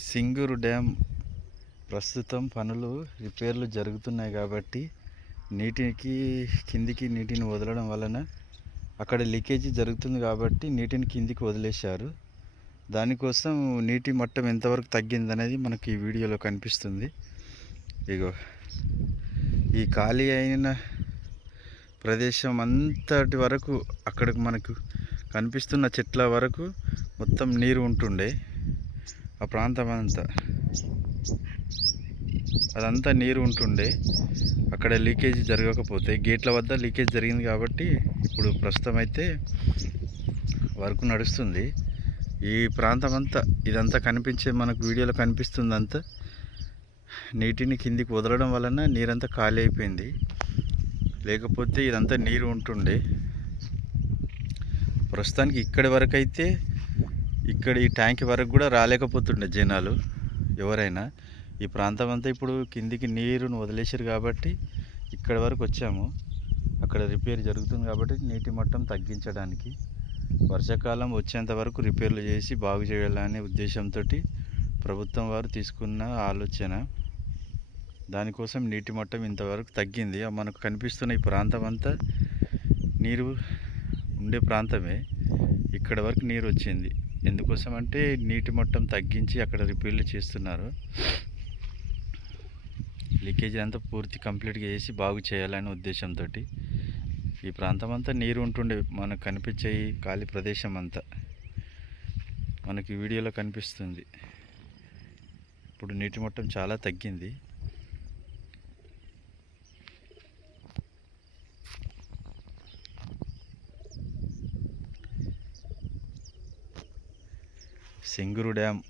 Singur dam ప్రస్తుతం పనులు రిపేర్లు జరుగుతున్నాయి కాబట్టి నీటిని వదలడం వలన అక్కడ లీకేజీ జరుగుతుంది కాబట్టి నీటిని కిందికి వదిలేశారు. దానికోసం నీటి మట్టం ఎంతవరకు తగ్గిందనేది మనకి ఈ వీడియోలో కనిపిస్తుంది. ఇగో ఈ ఖాళీ అయిన ప్రదేశం అంతటి వరకు అక్కడికి మనకు కనిపిస్తున్న చెట్ల వరకు మొత్తం నీరు ఉంటుండే. ఆ ప్రాంతం అదంతా నీరు ఉంటుండే. అక్కడ లీకేజ్ జరగకపోతే గేట్ల వద్ద లీకేజ్ జరిగింది కాబట్టి ఇప్పుడు ప్రస్తుతం అయితే వర్క్ నడుస్తుంది. ఈ ప్రాంతం అంతా ఇదంతా కనిపించే మనకు వీడియోలో కనిపిస్తుందంతా నీటిని కిందికి వదలడం వలన నీరంతా ఖాళీ అయిపోయింది. లేకపోతే ఇదంతా నీరు ఉంటుండే. ప్రస్తుతానికి ఇక్కడి వరకు అయితే ఇక్కడ ఈ ట్యాంక్ వరకు కూడా రాలేకపోతుండే జనాలు ఎవరైనా. ఈ ప్రాంతం అంతా ఇప్పుడు కిందికి నీరును వదిలేసారు కాబట్టి ఇక్కడ వరకు వచ్చాము. అక్కడ రిపేర్ జరుగుతుంది కాబట్టి నీటి మట్టం తగ్గించడానికి వర్షాకాలం వచ్చేంత వరకు రిపేర్లు చేసి బాగు చేయాలనే ఉద్దేశంతో ప్రభుత్వం వారు తీసుకున్న ఆలోచన. దానికోసం నీటి మట్టం ఇంతవరకు తగ్గింది. మనకు కనిపిస్తున్న ఈ ప్రాంతం అంతా నీరు ఉండే ప్రాంతమే. ఇక్కడ వరకు నీరు వచ్చింది. ఎందుకోసం అంటే నీటి మట్టం తగ్గించి అక్కడ రిపేర్లు చేస్తున్నారు. లీకేజీ అంతా పూర్తి కంప్లీట్గా చేసి బాగు చేయాలనే ఉద్దేశంతో ఈ ప్రాంతం అంతా నీరు ఉంటుండే. మనకు కనిపించే ఈ ఖాళీ ప్రదేశం అంతా మనకి వీడియోలో కనిపిస్తుంది. ఇప్పుడు నీటి మట్టం చాలా తగ్గింది. సింగూరు డ్యామ్